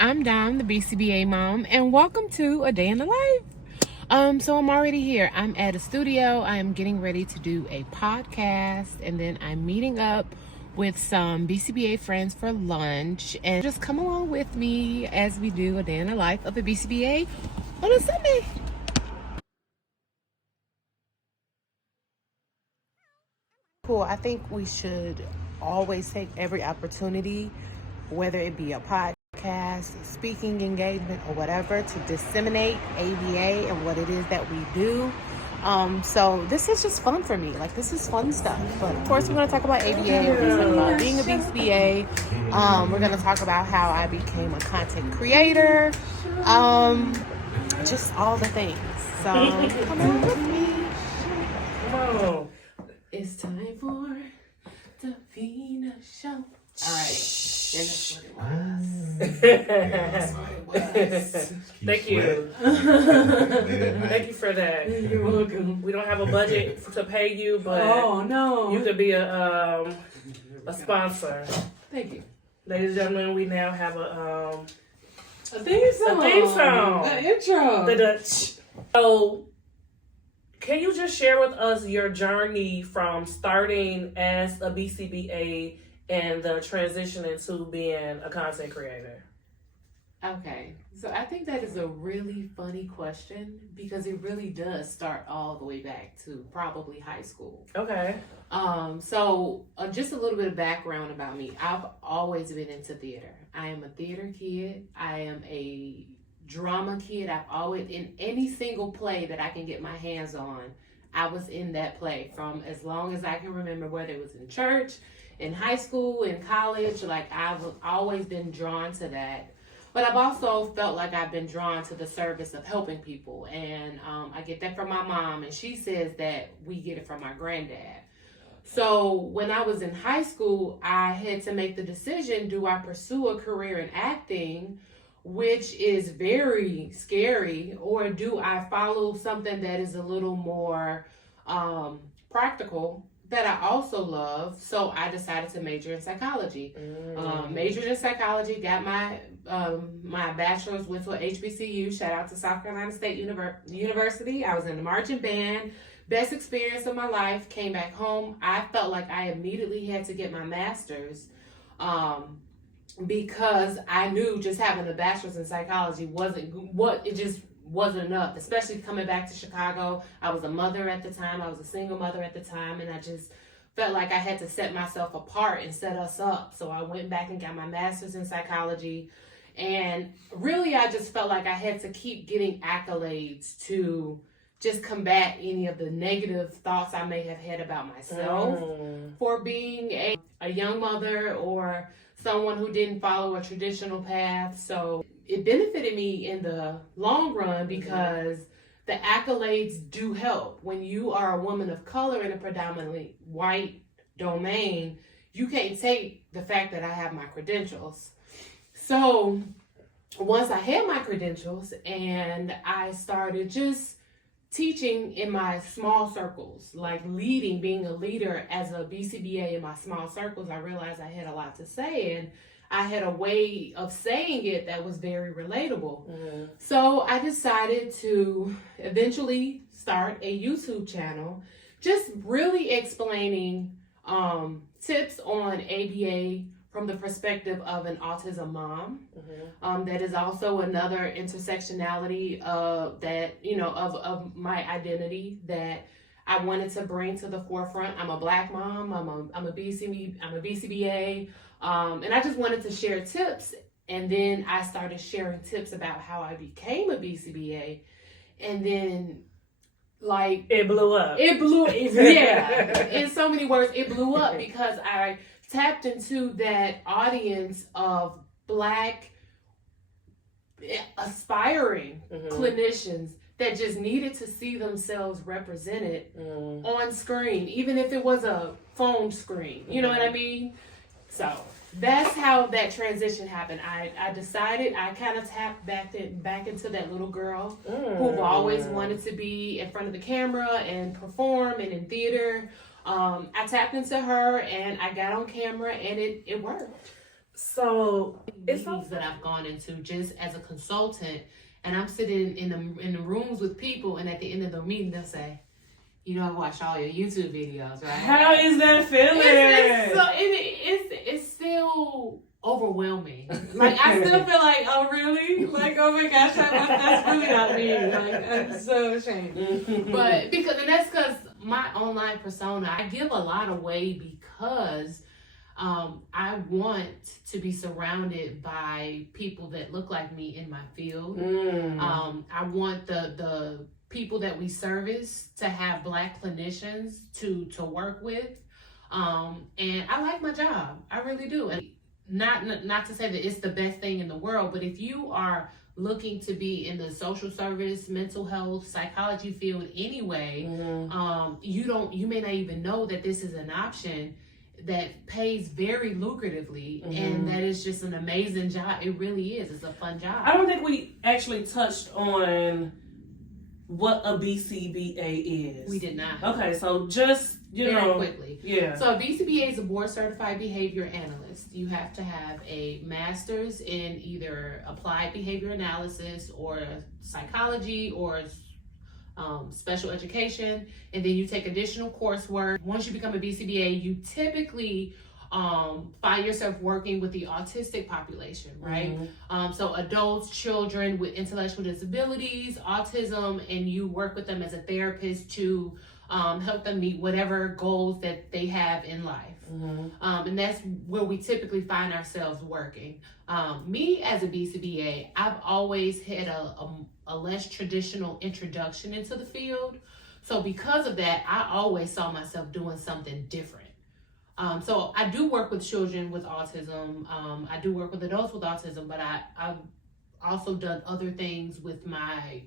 I'm Dom, the BCBA mom, and welcome to A Day in the Life. So I'm already here. I'm at a studio. I am getting ready to do a podcast, and then I'm meeting up with some BCBA friends for lunch. And just come along with me as we do A Day in the Life of a BCBA on a Sunday. Cool. I think we should always take every opportunity, whether it be a podcast, speaking engagement, or whatever, to disseminate ABA and what it is that we do. So this is just fun for me. Like, this is fun stuff. But of course, we're going to talk about ABA. We're going to talk about being a BCBA. We're going to talk about how I became a content creator. Just all the things. So come on with me. Come on. It's time for the Venus Show. All right. And that's what it was. Thank you. Thank you for that. You're welcome. We don't have a budget to pay you, but no. you could be a sponsor. Thank you. Ladies and gentlemen, we now have a theme song. An intro. The Dutch. So, can you just share with us your journey from starting as a BCBA and the transition into being a content creator? Okay, so I think that is a really funny question because it really does start all the way back to probably high school. Okay. So just a little bit of background about me. I've always been into theater. I am a theater kid. I am a drama kid. I've always, in any single play that I can get my hands on, I was in that play from as long as I can remember, whether it was in church, in high school, in college. Like, I've always been drawn to that. But I've also felt like I've been drawn to the service of helping people. And I get that from my mom, and she says that we get it from my granddad. So when I was in high school, I had to make the decision, do I pursue a career in acting, which is very scary, or do I follow something that is a little more practical that I also love? So I decided to major in psychology. Majored in psychology, got my bachelor's, went to a HBCU. Shout out to South Carolina State University. I was in the marching band. Best experience of my life. Came back home. I felt like I immediately had to get my master's. Because I knew just having a bachelor's in psychology just wasn't enough, especially coming back to Chicago. I was a mother at the time. I was a single mother at the time, and I just felt like I had to set myself apart and set us up. So I went back and got my master's in psychology, and really I just felt like I had to keep getting accolades to just combat any of the negative thoughts I may have had about myself for being a young mother or someone who didn't follow a traditional path. So it benefited me in the long run because the accolades do help. When you are a woman of color in a predominantly white domain, you can't take the fact that I have my credentials. So once I had my credentials and I started just teaching in my small circles, like leading, being a leader as a BCBA in my small circles, I realized I had a lot to say, and I had a way of saying it that was very relatable. So I decided to eventually start a YouTube channel, just really explaining tips on ABA from the perspective of an autism mom. That is also another intersectionality of my identity that I wanted to bring to the forefront. I'm a Black mom. I'm a BCBA, and I just wanted to share tips. And then I started sharing tips about how I became a BCBA, and then like it blew up. Yeah. In so many words, it blew up because I tapped into that audience of Black aspiring clinicians that just needed to see themselves represented on screen, even if it was a phone screen. You know what I mean? So that's how that transition happened. I decided, I kind of tapped back into that little girl who've always wanted to be in front of the camera and perform and in theater. I tapped into her and I got on camera and it worked. So it's meetings that I've gone into just as a consultant, and I'm sitting in the rooms with people, and at the end of the meeting they'll say, you know, I watched all your YouTube videos, right? How is that feeling? It's still overwhelming. Like, I still feel like, oh really? Like, oh my gosh, that's really not me. Like, I'm so ashamed. But that's because my online persona, I give a lot away because I want to be surrounded by people that look like me in my field. I want the people that we service to have Black clinicians to work with. And I like my job. I really do. And not to say that it's the best thing in the world, but if you are looking to be in the social service, mental health, psychology field anyway, you may not even know that this is an option that pays very lucratively, and that is just an amazing job. It really is. It's a fun job. I don't think we actually touched on what a BCBA is. We did not. Okay, so just, very quickly. Yeah. So a BCBA is a Board Certified Behavior Analyst. You have to have a master's in either applied behavior analysis or psychology or special education, and then you take additional coursework. Once you become a BCBA, you typically find yourself working with the autistic population, right? So adults, children with intellectual disabilities, autism, and you work with them as a therapist to help them meet whatever goals that they have in life. And that's where we typically find ourselves working. Me as a BCBA, I've always had a less traditional introduction into the field. So because of that, I always saw myself doing something different. So I do work with children with autism. I do work with adults with autism, but I've also done other things with my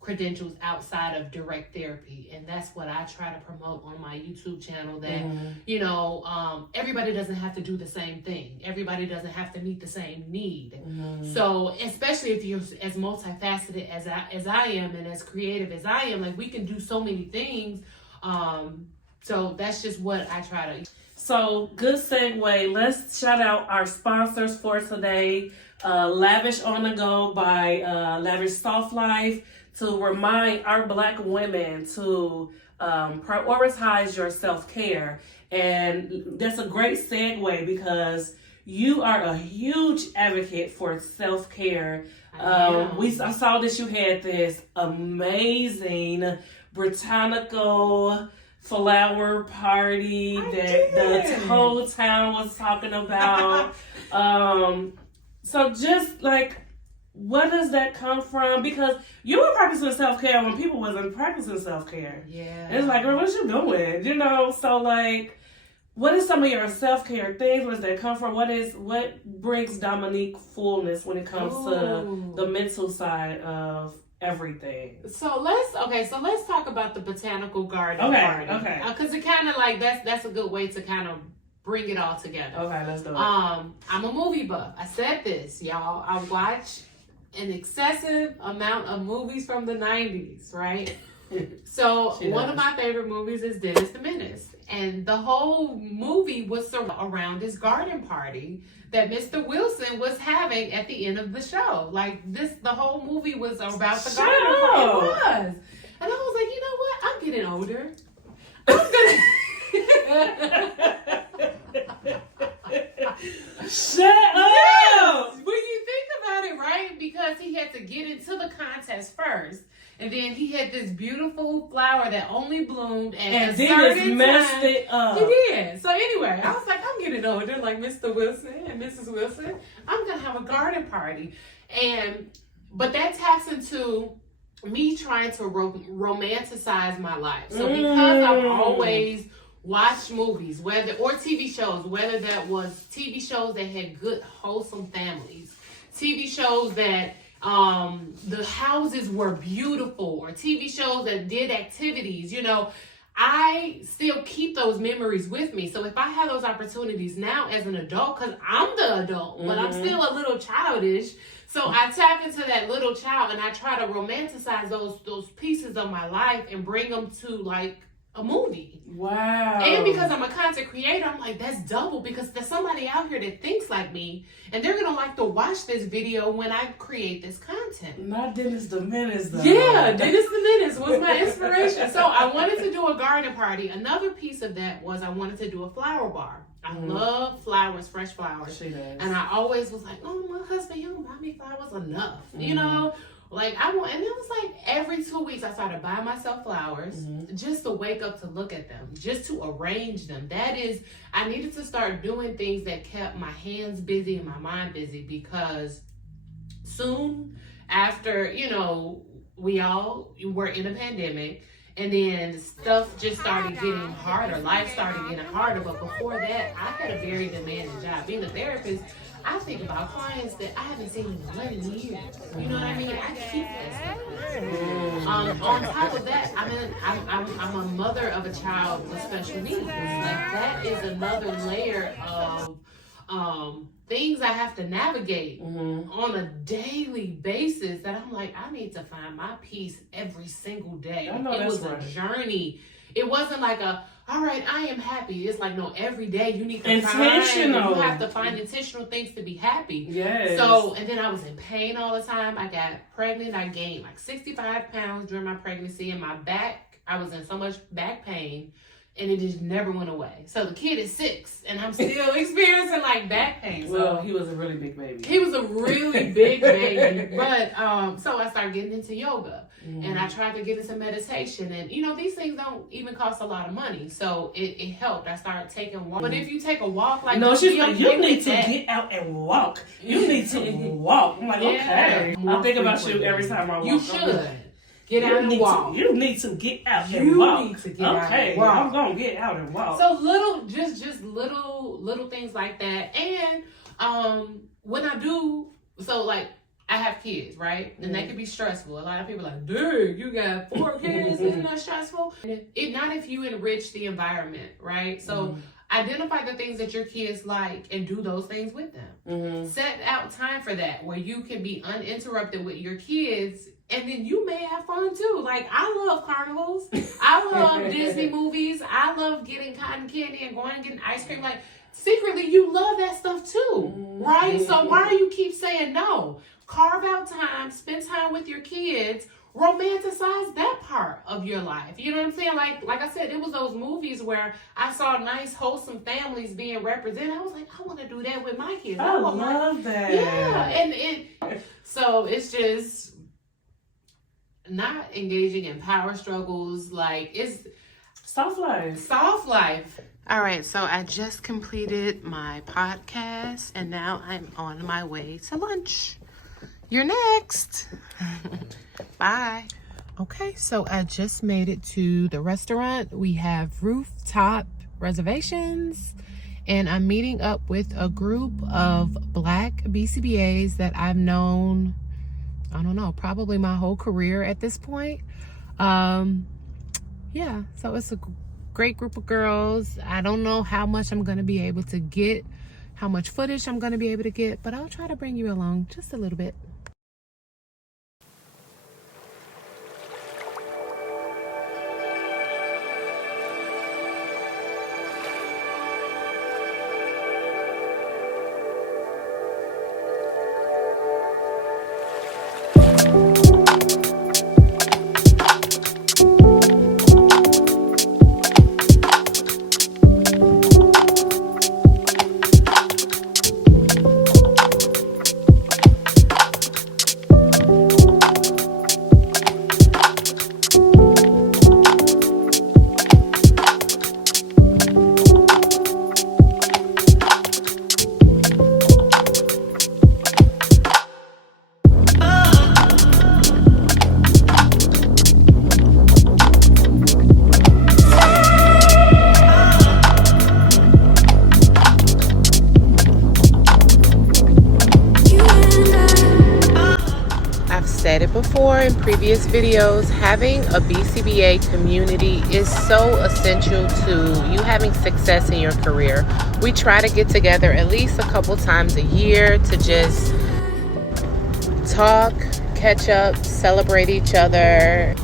credentials outside of direct therapy, and that's what I try to promote on my YouTube channel, that you know, everybody doesn't have to do the same thing. Everybody doesn't have to meet the same need. So especially if you're as multifaceted as I am, and as creative as I am, like, we can do so many things. So that's just what I try to. So, good segue. Let's shout out our sponsors for today. Lavish on the Go by Lavish Soft Life, to remind our Black women to prioritize your self-care. And that's a great segue because you are a huge advocate for self-care. I saw that you had this amazing Botanical flower party that the whole town was talking about. So just like, where does that come from? Because you were practicing self-care when people wasn't practicing self-care. Yeah. It's like, girl, what you doing? You know, so like, what is some of your self-care things? Where does that come from? What brings Dominique fullness when it comes to the mental side of everything? So let's talk about the botanical garden party. Okay. Because it kind of like, that's a good way to kind of bring it all together. Okay, let's do it. I'm a movie buff. I said this, y'all. I watch an excessive amount of movies from the 90s, right? So one of my favorite movies is Dennis the Menace. And the whole movie was around this garden party that Mr. Wilson was having at the end of the show. Like, the whole movie was about the garden party. It was. And I was like, you know what? I'm getting older. Shut up! When you think about it, right? Because he had to get into the contest first. And then he had this beautiful flower that only bloomed at a certain time. Messed it up. He did. So anyway, I was like, I'm getting older, like Mr. Wilson and Mrs. Wilson. I'm gonna have a garden party, but that taps into me trying to romanticize my life. So because I've always watched movies, or TV shows, whether that was TV shows that had good, wholesome families, TV shows that the houses were beautiful, or TV shows that did activities, you know, I still keep those memories with me. So if I have those opportunities now as an adult, because I'm the adult, but I'm still a little childish, so I tap into that little child and I try to romanticize those pieces of my life and bring them to like a movie. Wow. And because I'm a content creator, I'm like, that's double, because there's somebody out here that thinks like me, and they're gonna like to watch this video when I create this content. Not Dennis the Menace, though. Yeah, Dennis the Menace was my inspiration. So I wanted to do a garden party. Another piece of that was I wanted to do a flower bar. I love flowers, fresh flowers. She does. And I always was like, oh, my husband, he don't buy me flowers enough. You know? Like, I want, and it was like every 2 weeks I started buying myself flowers just to wake up to look at them, just to arrange them. That is, I needed to start doing things that kept my hands busy and my mind busy, because soon after, you know, we all were in a pandemic, and then stuff just started getting harder. Life started getting harder. But before that, I had a very demanding job. Being a therapist, I think about clients that I haven't seen in 11 years. You know what I mean? I keep that stuff. On top of that, I'm a mother of a child with special needs. Like, that is another layer of things I have to navigate on a daily basis, that I'm like, I need to find my peace every single day. It was a journey. It wasn't like all right, I am happy. It's like, no, every day you need to intentional. You have to find intentional things to be happy. Yes. So, and then I was in pain all the time. I got pregnant. I gained like 65 pounds during my pregnancy, and my back, I was in so much back pain, and it just never went away. So the kid is 6, and I'm still experiencing like back pain. Well, he was a really big baby. He was a really big baby. But so I started getting into yoga, and I tried to get into meditation, and you know, these things don't even cost a lot of money, so it helped. I started taking walks. But if you take a walk, like, no, she's like, you need to get out and walk. You need to walk. I'm like, okay. I think about you every time I walk. You should. Get out and walk. You need to get out and walk. You need to get out and walk. I'm gonna get out and walk. So little things like that. And when I do, so like, I have kids, right? And they can be stressful. A lot of people are like, dude, you got 4 kids, isn't that stressful? Not if you enrich the environment, right? So identify the things that your kids like and do those things with them. Set out time for that, where you can be uninterrupted with your kids, and then you may have fun too. Like, I love carnivals. I love Disney movies. I love getting cotton candy and going and getting ice cream. Like, secretly, you love that stuff too, right? So why do you keep saying no? Carve out time, spend time with your kids, romanticize that part of your life. You know what I'm saying? Like I said, it was those movies where I saw nice, wholesome families being represented. I was like, I want to do that with my kids. I love that. Yeah, and so it's just not engaging in power struggles. Like, it's soft life. All right, so I just completed my podcast, and now I'm on my way to lunch. You're next. Bye. Okay, so I just made it to the restaurant. We have rooftop reservations, and I'm meeting up with a group of Black BCBAs that I've known, I don't know, probably my whole career at this point. Yeah, so it's a great group of girls. I don't know how much I'm going to be able to get, how much footage I'm going to be able to get, but I'll try to bring you along just a little bit. Said it before in previous videos, having a BCBA community is so essential to you having success in your career. We try to get together at least a couple times a year to just talk, catch up, celebrate each other.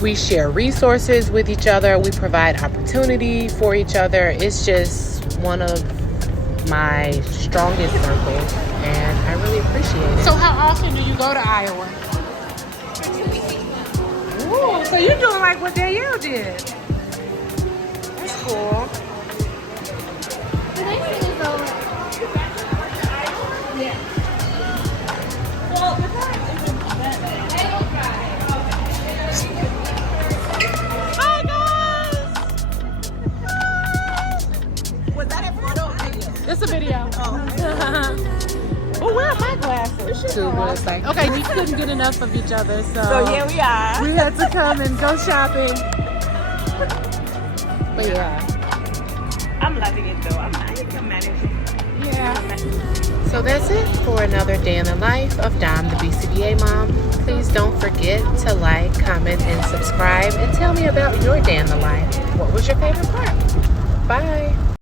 We share resources with each other. We provide opportunity for each other. It's just one of my strongest circles, and I really appreciate it. So how often do you go to Iowa? Ooh, so you're doing like what Danielle did. That's cool. Hi guys! Was that a photo or video? It's a video. Oh. Oh, where are my glasses? Okay, we couldn't get enough of each other, So here we are. we had to come and go shopping. But yeah. I'm loving it though. I think I'm managing. Yeah. So that's it for another day in the life of Dom, the BCBA mom. Please don't forget to like, comment, and subscribe, and tell me about your day in the life. What was your favorite part? Bye.